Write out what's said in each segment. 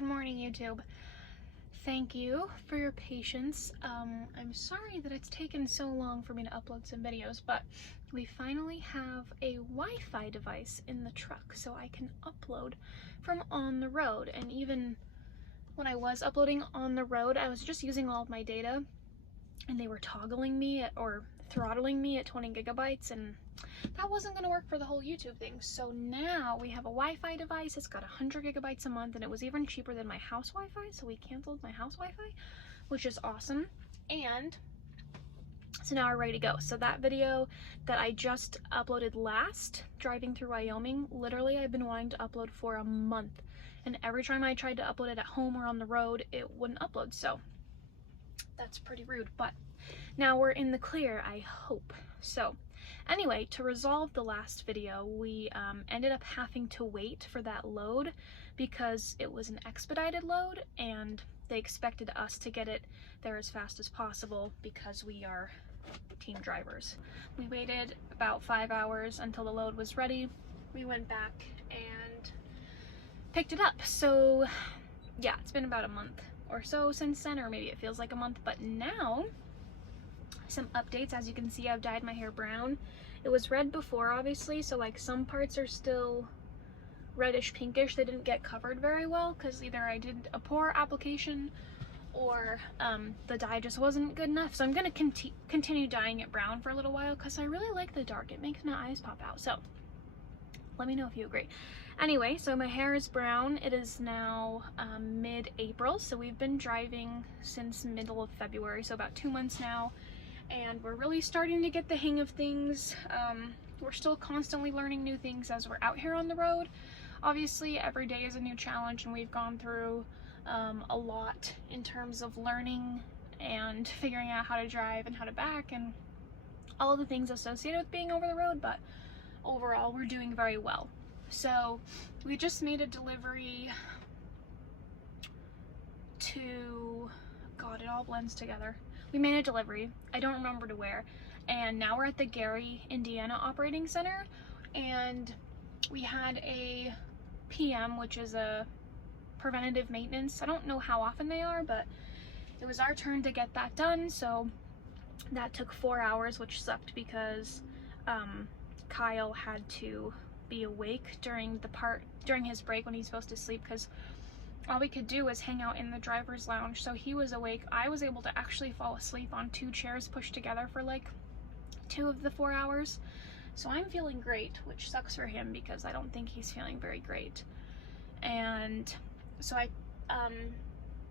Good morning, YouTube. Thank you for your patience. I'm sorry that it's taken so long for me to upload some videos, but we finally have a Wi-Fi device in the truck, so I can upload from on the road. And even when I was uploading on the road, I was just using all of my data, and they were toggling me or throttling me at 20 gigabytes, and that wasn't going to work for the whole YouTube thing. So now we have a Wi-Fi device. It's got 100 gigabytes a month, and it was even cheaper than my house Wi-Fi, so we canceled my house Wi-Fi, which is awesome. And so now we're ready to go. So that video that I just uploaded last, driving through Wyoming, literally I've been wanting to upload for a month, and every time I tried to upload it at home or on the road, it wouldn't upload. So that's pretty rude, but now we're in the clear, I hope. So anyway, to resolve the last video, we ended up having to wait for that load because it was an expedited load and they expected us to get it there as fast as possible because we are team drivers. We waited about 5 hours until the load was ready. We went back and picked it up. So yeah, it's been about a month or so since then, or maybe it feels like a month, but now some updates. As you can see, I've dyed my hair brown. It was red before, obviously, so like some parts are still reddish pinkish. They didn't get covered very well because either I did a poor application or the dye just wasn't good enough. So I'm gonna continue dyeing it brown for a little while because I really like the dark. It makes my eyes pop out. So let me know if you agree. Anyway, so my hair is brown. It is now mid-April, so we've been driving since middle of February, so about 2 months now, and we're really starting to get the hang of things. We're still constantly learning new things as we're out here on the road. Obviously, every day is a new challenge, and we've gone through a lot in terms of learning and figuring out how to drive and how to back and all of the things associated with being over the road, but overall we're doing very well. So we just made a delivery to, God, it all blends together. We made a delivery, I don't remember to where, and now we're at the Gary, Indiana operating center, and we had a PM, which is a preventative maintenance. I don't know how often they are, but it was our turn to get that done, so that took 4 hours, which sucked because Kyle had to be awake during his break when he's supposed to sleep, because all we could do was hang out in the driver's lounge. So he was awake. I was able to actually fall asleep on 2 chairs pushed together for like 2 of the 4 hours. So I'm feeling great, which sucks for him because I don't think he's feeling very great. And so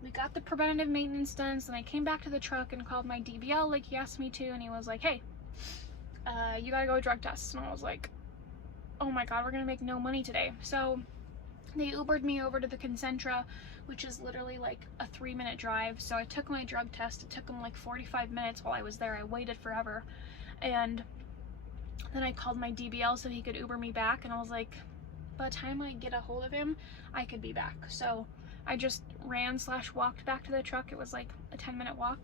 we got the preventative maintenance done, so then I came back to the truck and called my DBL like he asked me to, and he was like, hey, you gotta go drug test. And I was like, oh my god, we're gonna make no money today. So they Ubered me over to the Concentra, which is literally like a 3-minute drive. So I took my drug test. It took them like 45 minutes while I was there. I waited forever. And then I called my DBL so he could Uber me back, and I was like, by the time I get a hold of him, I could be back. So I just ran/walked back to the truck. It was like a 10-minute walk,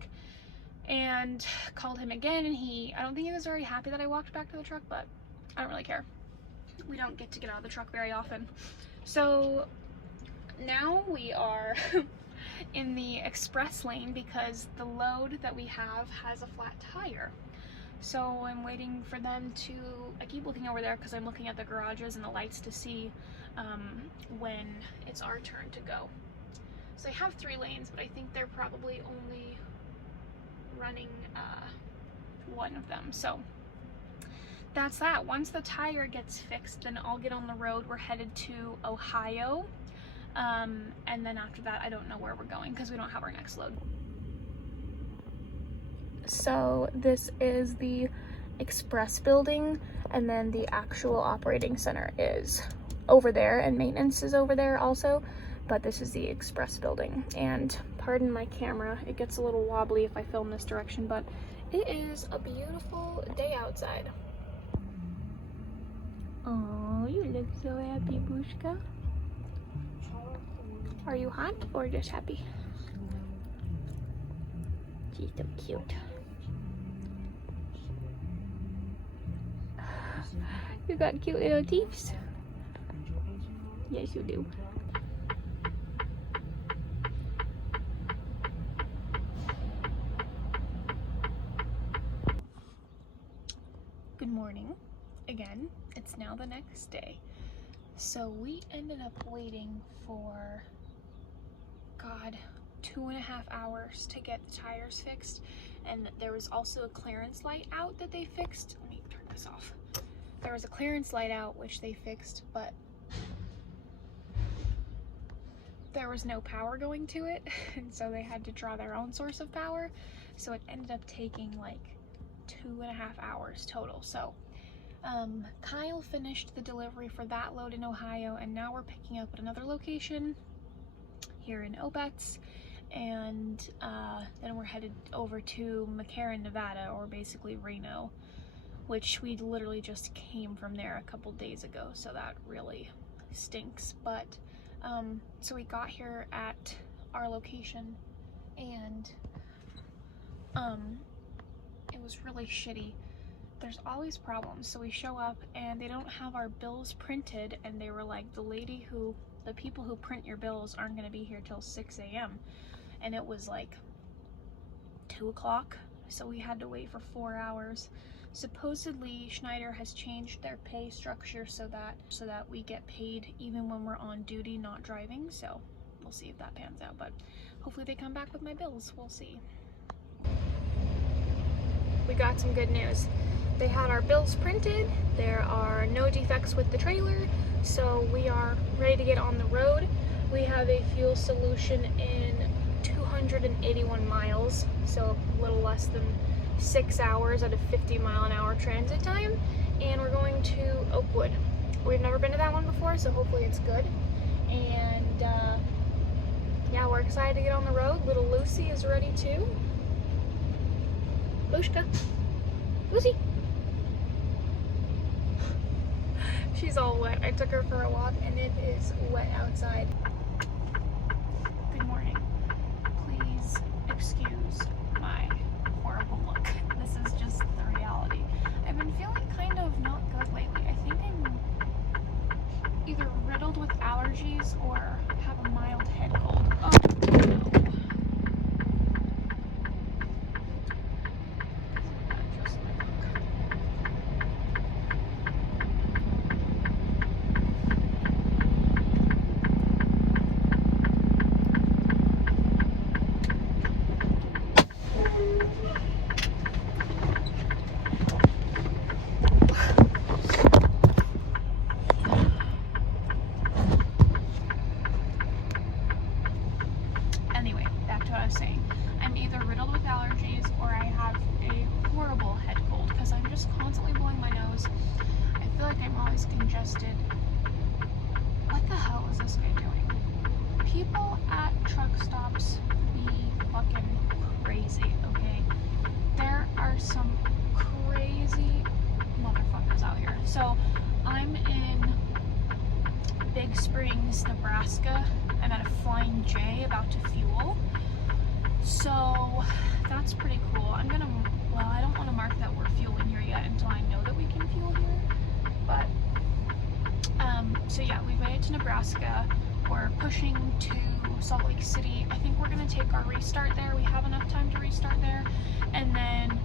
and called him again, and I don't think he was very happy that I walked back to the truck, but I don't really care. We don't get to get out of the truck very often. So now we are in the express lane because the load that we have has a flat tire. So I'm waiting for them to, I keep looking over there because I'm looking at the garages and the lights to see when it's our turn to go. So I have 3 lanes, but I think they're probably only running 1 of them. So that's that. Once the tire gets fixed, then I'll get on the road. We're headed to Ohio. And then after that, I don't know where we're going because we don't have our next load. So this is the express building, and then the actual operating center is over there, and maintenance is over there also, but this is the express building. And pardon my camera, it gets a little wobbly if I film this direction, but it is a beautiful day outside. Oh, you look so happy, Bushka. Are you hot or just happy? She's so cute. You got cute little teeth. Yes, you do. again. It's now the next day. So we ended up waiting for, God, 2.5 hours to get the tires fixed. And there was also a clearance light out that they fixed. Let me turn this off. There was a clearance light out which they fixed, but there was no power going to it, and so they had to draw their own source of power. So it ended up taking like 2.5 hours total. So Kyle finished the delivery for that load in Ohio, and now we're picking up at another location here in Obetz, and then we're headed over to McCarran, Nevada, or basically Reno, which we literally just came from there a couple days ago, so that really stinks. But so we got here at our location, and it was really shitty. There's always problems. So we show up and they don't have our bills printed, and they were like, the people who print your bills aren't going to be here till 6 a.m. and it was like 2 o'clock, so we had to wait for 4 hours. Supposedly Schneider has changed their pay structure so that we get paid even when we're on duty, not driving. So we'll see if that pans out, but hopefully they come back with my bills. We'll see. We got some good news. They had our bills printed. There are no defects with the trailer, so we are ready to get on the road. We have a fuel solution in 281 miles, so a little less than 6 hours at a 50-mile-an-hour transit time, and we're going to Oakwood. We've never been to that one before, so hopefully it's good. And yeah, we're excited to get on the road. Little Lucy is ready too. Lushka. Lucy. She's all wet. I took her for a walk and it is wet outside. Good morning. Please excuse my horrible look. This is just the reality. I've been feeling kind of not good lately. I think I'm either riddled with allergies or have a mild head cold. Oh no. Congested. What the hell is this guy doing? People at truck stops be fucking crazy, okay? There are some crazy motherfuckers out here. So I'm in Big Springs, Nebraska. I'm at a Flying J about to fuel. So that's pretty cool. I don't want to mark that we're fueling here yet until I know that we can fuel here. But so yeah, we made it to Nebraska. We're pushing to Salt Lake City. I think we're gonna take our restart there. We have enough time to restart there, and then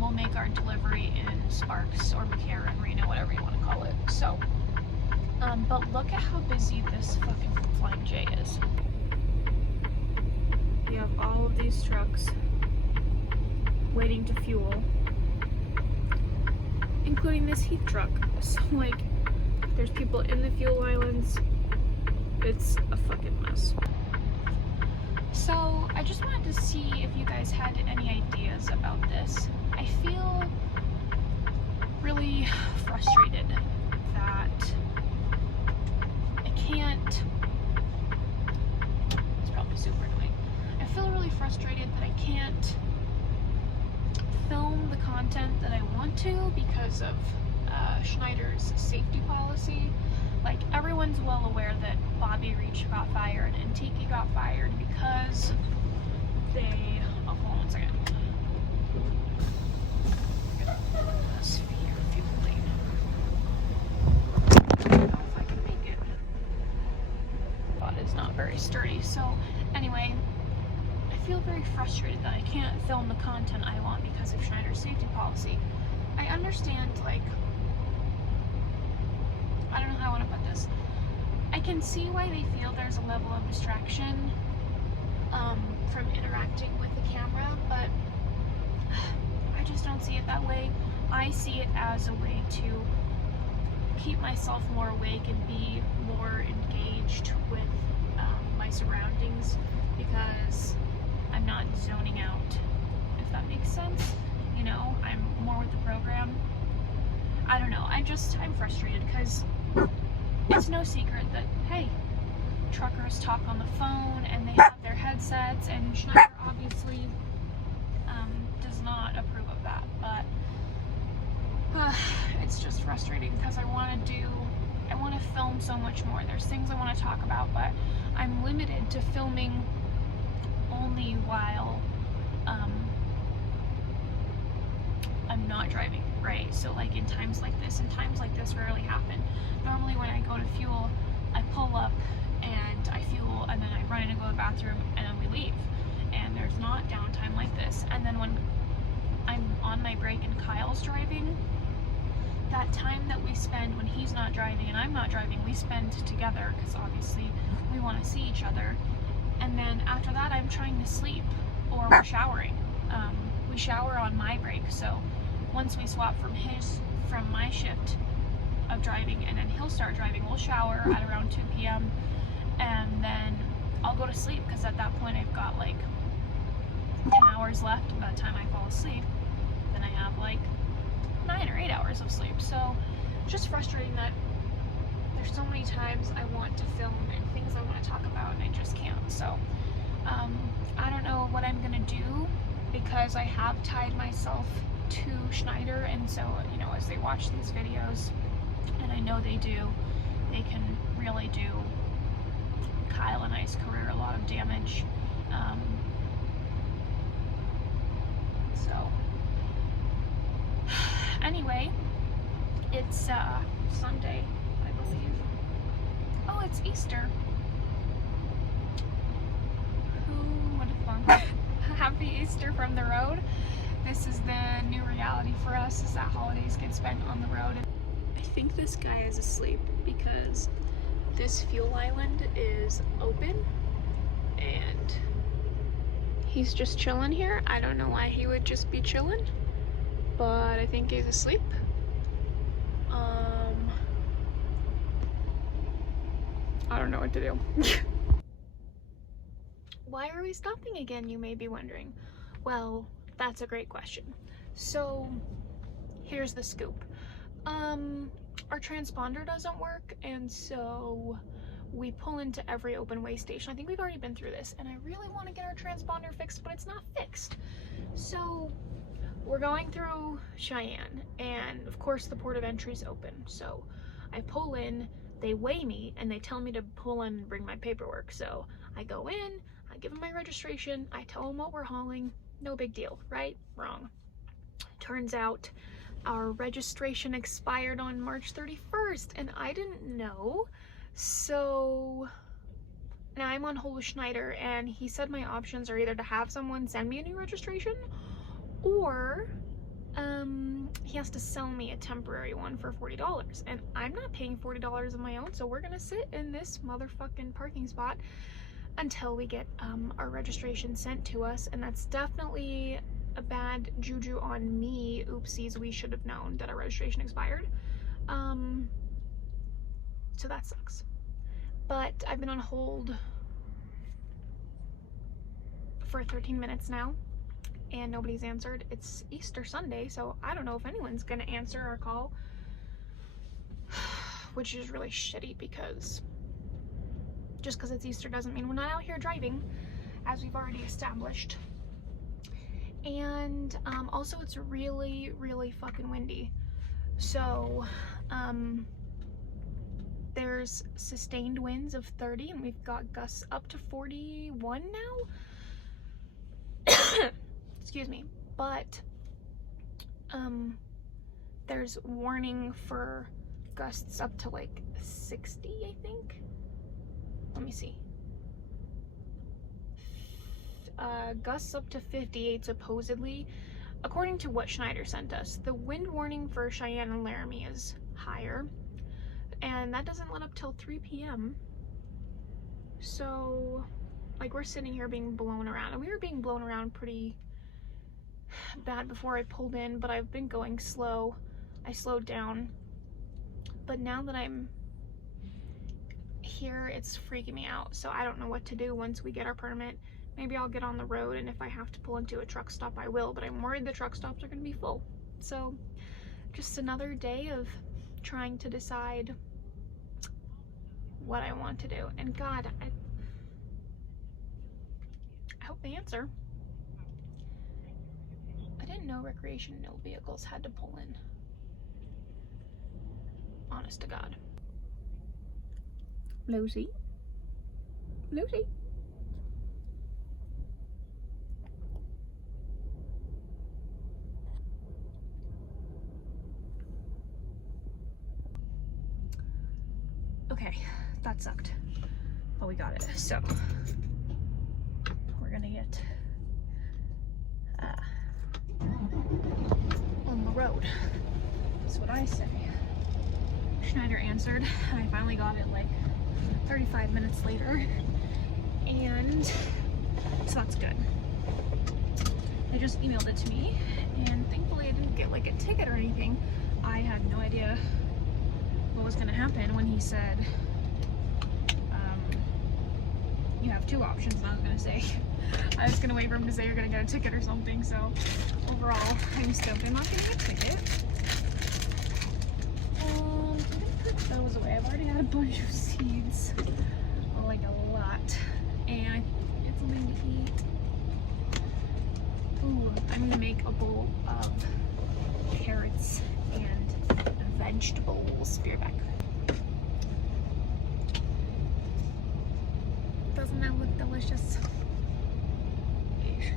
we'll make our delivery in Sparks or McCarran, Reno, whatever you want to call it. So, but look at how busy this fucking Flying J is. We have all of these trucks waiting to fuel, including this heat truck. So like, there's people in the fuel islands. It's a fucking mess. So I just wanted to see if you guys had any ideas about this. I feel really frustrated that I can't, it's probably super annoying. I feel really frustrated that I can't film the content that I want to because of Schneider's safety policy. Like, everyone's well aware that Bobby Reach got fired and Tiki got fired because they, oh, hold on one second. This fear fueling. I don't know if I can make it. But it's not very sturdy. So anyway, I feel very frustrated that I can't film the content I want because of Schneider's safety policy. I understand, like, I don't know how I want to put this. I can see why they feel there's a level of distraction from interacting with the camera, but I just don't see it that way. I see it as a way to keep myself more awake and be more engaged with my surroundings, because I'm not zoning out, if that makes sense. You know, I'm more with the program. I don't know, I'm frustrated because it's no secret that, hey, truckers talk on the phone and they have their headsets, and Schneider obviously does not approve of that, but it's just frustrating because I want to film so much more. There's things I want to talk about, but I'm limited to filming only while I'm not driving, right? So like in times like this, and times like this rarely happen. Normally when I go to fuel, I pull up and I fuel, and then I run in and go to the bathroom, and then we leave. And there's not downtime like this. And then when I'm on my break and Kyle's driving, that time that we spend when he's not driving and I'm not driving, we spend together, because obviously we want to see each other. And then after that, I'm trying to sleep, or we're showering. We shower on my break, so once we swap from my shift of driving, and then he'll start driving, we'll shower at around 2 p.m. and then I'll go to sleep, because at that point I've got like 10 hours left. By the time I fall asleep, then I have like 9 or 8 hours of sleep. So it's just frustrating that there's so many times I want to film and things I want to talk about and I just can't. So I don't know what I'm gonna do, because I have tied myself to Schneider, and so, you know, as they watch these videos, and I know they do, they can really do Kyle and I's career a lot of damage. So anyway, it's Sunday, I believe. Oh, it's Easter. Who would have thought? Happy Easter from the road. This is the new reality for us, is that holidays get spent on the road. I think this guy is asleep because this fuel island is open and he's just chilling here. I don't know why he would just be chilling, but I think he's asleep. I don't know what to do. Why are we stopping again, you may be wondering? Well, that's a great question. So here's the scoop. Our transponder doesn't work, and so we pull into every open way station. I think we've already been through this, and I really want to get our transponder fixed, but it's not fixed. So we're going through Cheyenne, and of course the port of entry is open. So I pull in, they weigh me, and they tell me to pull in and bring my paperwork. So I go in, I give them my registration, I tell them what we're hauling. No big deal, right? Wrong. Turns out our registration expired on March 31st, and I didn't know. So now I'm on hold with Schneider, and he said my options are either to have someone send me a new registration, or he has to sell me a temporary one for $40, and I'm not paying $40 on my own. So we're gonna sit in this motherfucking parking spot until we get our registration sent to us, and that's definitely a bad juju on me. Oopsies, we should have known that our registration expired. So that sucks. But I've been on hold for 13 minutes now, and nobody's answered. It's Easter Sunday, so I don't know if anyone's gonna answer our call, which is really shitty, because just because it's Easter doesn't mean we're not out here driving, as we've already established. And also it's really, really fucking windy. So there's sustained winds of 30, and we've got gusts up to 41 now. Excuse me. But there's warning for gusts up to like 60, I think. Let me see. Gusts up to 58 supposedly, according to what Schneider sent us. The wind warning for Cheyenne and Laramie is higher. and that doesn't let up till 3 p.m. So, like, we're sitting here being blown around, and we were being blown around pretty bad before I pulled in, but I've been going slow. I slowed down, but now that I'm here, it's freaking me out. So I don't know what to do once we get our permit. Maybe I'll get on the road, and if I have to pull into a truck stop, I will, but I'm worried the truck stops are going to be full. So just another day of trying to decide what I want to do. And God, I hope they answer. I didn't know recreational vehicles had to pull in. Honest to God. Lucy? Lucy? Okay, that sucked, but we got it. So we're gonna get on the road. That's what I say. Schneider answered, and I finally got it like 35 minutes later, and so that's good. They just emailed it to me, and thankfully I didn't get like a ticket or anything. I had no idea what was going to happen when he said, you have two options. And I was going to say, I was going to wait for him to say you're going to get a ticket or something. So overall, I'm stoked I'm not getting a ticket. I'm going to put those away. I've already had a bunch of seeds, like a lot, and I think it's something to eat. Ooh, I'm going to make a bowl of carrots and vegetables. Be right back. Doesn't that look delicious? Okay.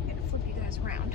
I'm gonna flip you guys around.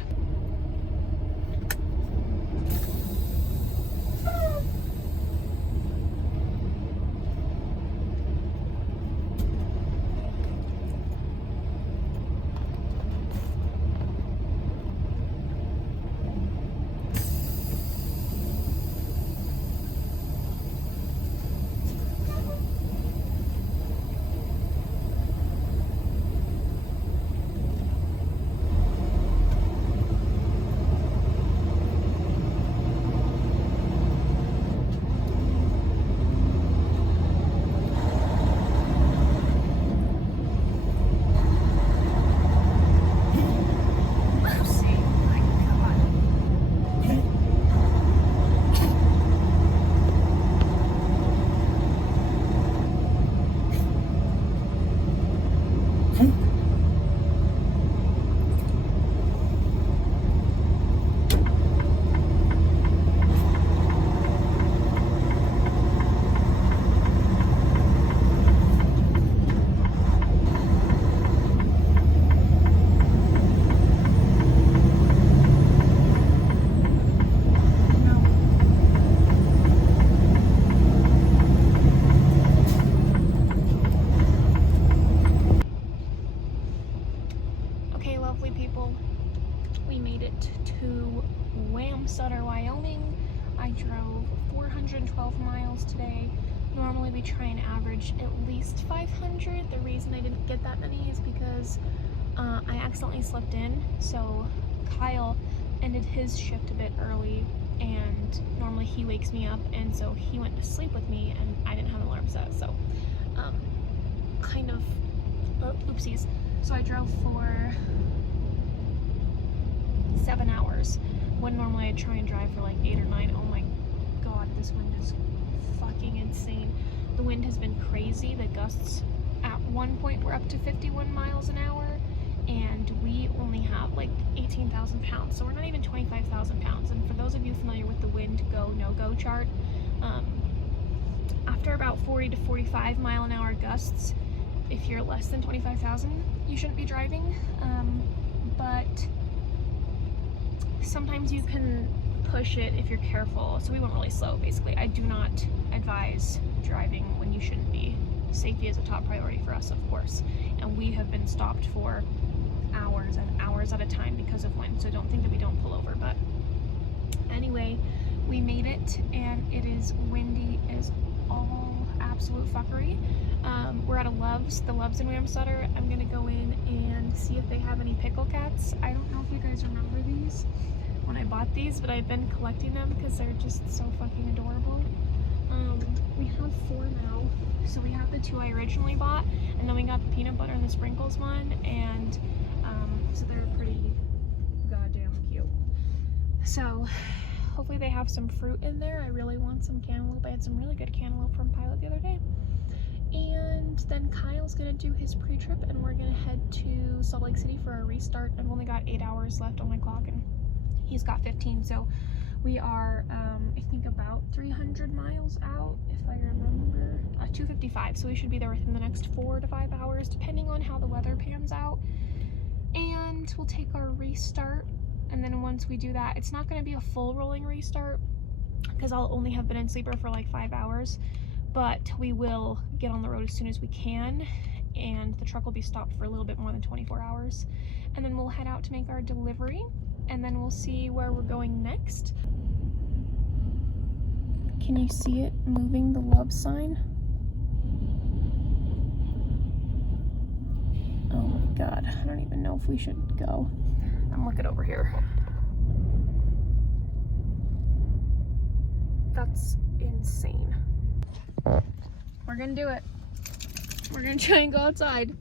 People, we made it to Wyoming. I drove 412 miles today. Normally we try and average at least 500. The reason I didn't get that many is because I accidentally slept in. So Kyle ended his shift a bit early, and normally he wakes me up, and so he went to sleep with me, and I didn't have an alarm set, so kind of oopsies. So I drove for 7 hours when normally I try and drive for like 8 or 9. Oh my God, this wind is fucking insane. The wind has been crazy. The gusts at one point were up to 51 miles an hour, and we only have like 18,000 pounds, so we're not even 25,000 pounds. And for those of you familiar with the wind go no go chart, after about 40 to 45 mile an hour gusts, if you're less than 25,000, you shouldn't be driving. But sometimes you can push it if you're careful. So we went really slow, basically. I do not advise driving when you shouldn't be. Safety is a top priority for us, of course. And we have been stopped for hours and hours at a time because of wind, so don't think that we don't pull over. But anyway, we made it, and it is windy as all absolute fuckery. We're at a Love's, the Love's in Wamsutter. I'm gonna go in and see if they have any pickle cats. I don't know if you guys remember these when I bought these, but I've been collecting them because they're just so fucking adorable. We have 4 now. So we have the 2 I originally bought, and then we got the peanut butter and the sprinkles one, and so they're pretty goddamn cute. So hopefully they have some fruit in there. I really want some cantaloupe. I had some really good cantaloupe from Pilot the other day. And then Kyle's gonna do his pre-trip, and we're gonna head to Salt Lake City for a restart. I've only got 8 hours left on my clock, and he's got 15, so we are, I think about 300 miles out, if I remember. 255, so we should be there within the next 4 to 5 hours, depending on how the weather pans out. And we'll take our restart, and then once we do that, it's not going to be a full rolling restart, because I'll only have been in sleeper for like 5 hours, but we will get on the road as soon as we can, and the truck will be stopped for a little bit more than 24 hours. And then we'll head out to make our delivery, and then we'll see where we're going next. Can you see it moving, the love sign? Oh my god, I don't even know if we should go. I'm looking over here. That's insane. We're gonna do it. We're gonna try and go outside.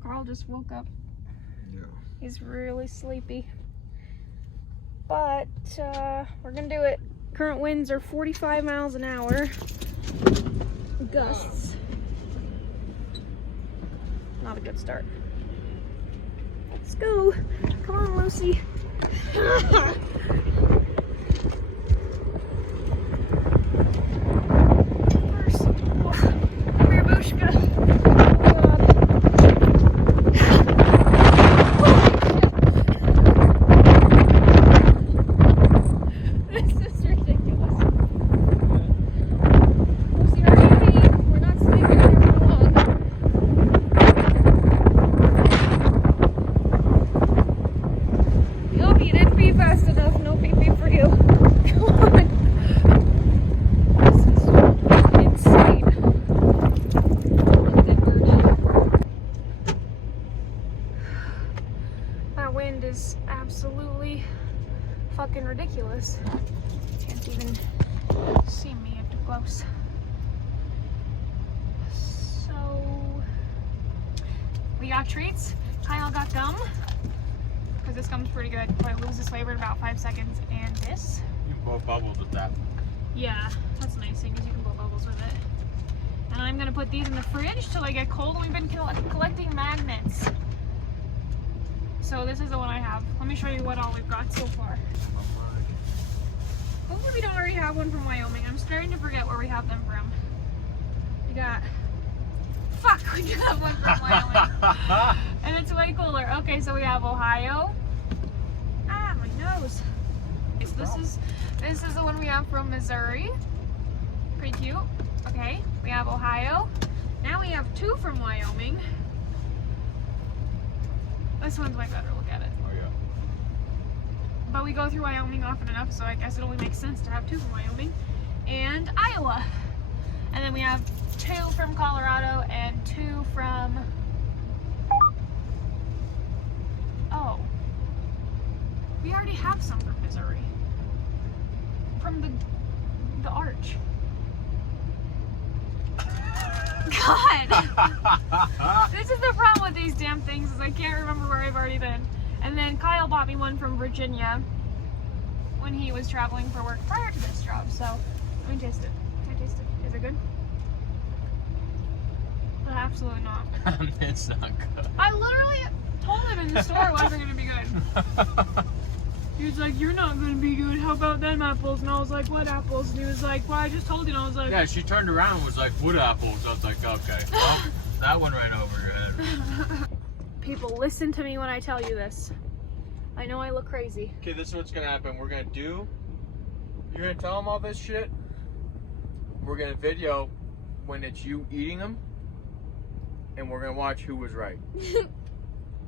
Carl just woke up. Yeah. He's really sleepy. But we're gonna do it. Current winds are 45 miles an hour. Gusts. Not a good start. Let's go. Come on, Lucy. Come here, Bushka. Is absolutely fucking ridiculous. Can't even see me up close. So we got treats. Kyle got gum, because this gum's pretty good, but it loses flavor in about 5 seconds. And this, you can blow bubbles with that. Yeah, that's nice because you can blow bubbles with it. And I'm gonna put these in the fridge till they get cold. We've been collecting magnets. So this is the one I have. Let me show you what all we've got so far. Hopefully we don't already have one from Wyoming. I'm starting to forget where we have them from. We got... Fuck, we do have one from Wyoming. And it's way cooler. Okay, so we have Ohio. Ah, my nose. Okay, so this is the one we have from Missouri. Pretty cute. Okay, we have Ohio. Now we have 2 from Wyoming. This one's way better, look at it. Oh yeah. But we go through Wyoming often enough, so I guess it only makes sense to have 2 from Wyoming. And Iowa. And then we have 2 from Colorado and 2 from... Oh. We already have some from Missouri. From the arch. God! This is the problem with these damn things, is I can't remember where I've already been. And then Kyle bought me one from Virginia when he was traveling for work prior to this job. So let me taste it. Can I taste it? Is it good? Absolutely not. It's not good. I literally told him in the store it wasn't going to be good. He was like, "You're not going to be good. How about them apples?" And I was like, "What apples?" And he was like, "Well, I just told you." And I was like... Yeah, she turned around and was like, "What apples?" I was like, "Okay, well, that one ran over your head." People, listen to me when I tell you this. I know I look crazy. Okay, this is what's going to happen. We're going to do... You're going to tell them all this shit. We're going to video when it's you eating them. And we're going to watch who was right.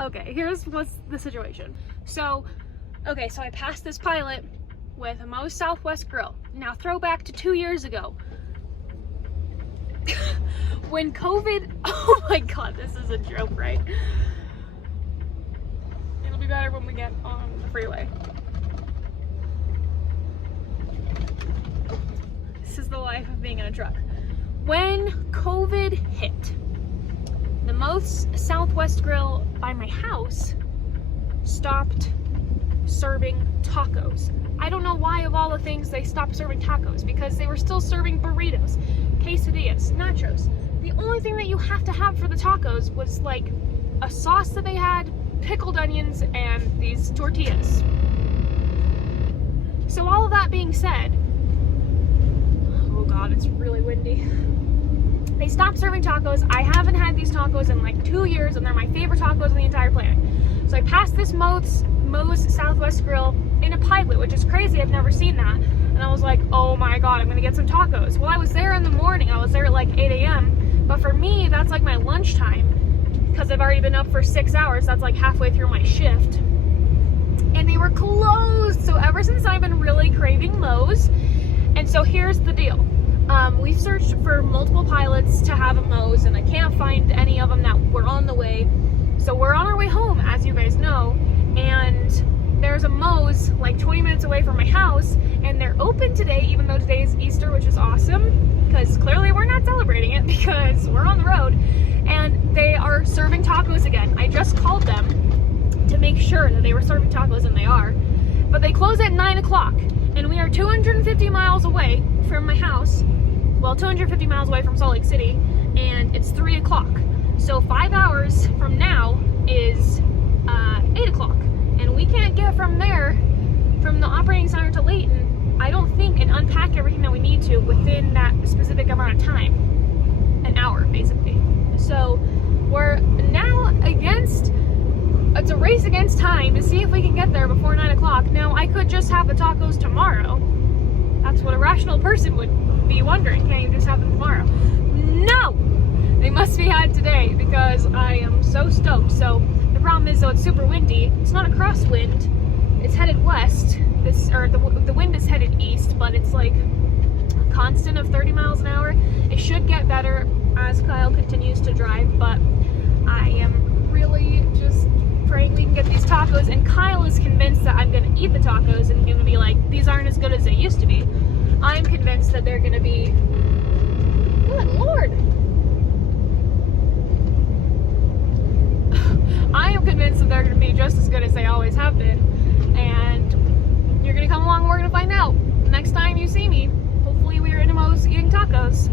Okay, here's what's the situation. So, okay, so I passed this pilot with a Moe's Southwest Grill. Now throwback to 2 years ago. When COVID, oh my god, this is a joke, right? It'll be better when we get on the freeway. This is the life of being in a truck. When COVID hit, the Moe's Southwest Grill by my house stopped serving tacos. I don't know why of all the things they stopped serving tacos, because they were still serving burritos, quesadillas, nachos. The only thing that you have to have for the tacos was like a sauce that they had, pickled onions, and these tortillas. So all of that being said, oh god, it's really windy. They stopped serving tacos. I haven't had these tacos in like 2 years, and they're my favorite tacos on the entire planet. So I passed this Moe's Southwest Grill in a pilot, which is crazy. I've never seen that. And I was like, oh my god, I'm gonna get some tacos. Well, I was there in the morning. I was there at like 8 a.m. But for me, that's like my lunchtime, because I've already been up for 6 hours. That's like halfway through my shift. And they were closed. So ever since I've been really craving Moe's. And so here's the deal. We've searched for multiple pilots to have a Moe's, and I can't find any of them that were on the way. So we're on our way home, as you guys know, and there's a Moe's like 20 minutes away from my house, and they're open today, even though today is Easter, which is awesome, because clearly we're not celebrating it because we're on the road, and they are serving tacos again. I just called them to make sure that they were serving tacos, and they are, but they close at 9 o'clock, and we are 250 miles away from my house. Well, 250 miles away from Salt Lake City, and it's 3 o'clock. So 5 hours from now is 8 o'clock. And we can't get from there, from the operating center to Layton, I don't think, and unpack everything that we need to within that specific amount of time. An hour, basically. So we're now it's a race against time to see if we can get there before 9 o'clock. Now, I could just have the tacos tomorrow. That's what a rational person would be wondering. Can't you just have them tomorrow? No! They must be had today, because I am so stoked. So the problem is, though, it's super windy. It's not a crosswind. It's headed west. The wind is headed east, but it's like a constant of 30 miles an hour. It should get better as Kyle continues to drive, but I am really just praying we can get these tacos, and Kyle is convinced that I'm gonna eat the tacos and gonna be like, these aren't as good as they used to be. I'm convinced that they're gonna be, good lord. I am convinced that they're gonna be just as good as they always have been, and you're gonna come along and we're gonna find out. Next time you see me, hopefully we are in a Moe's eating tacos.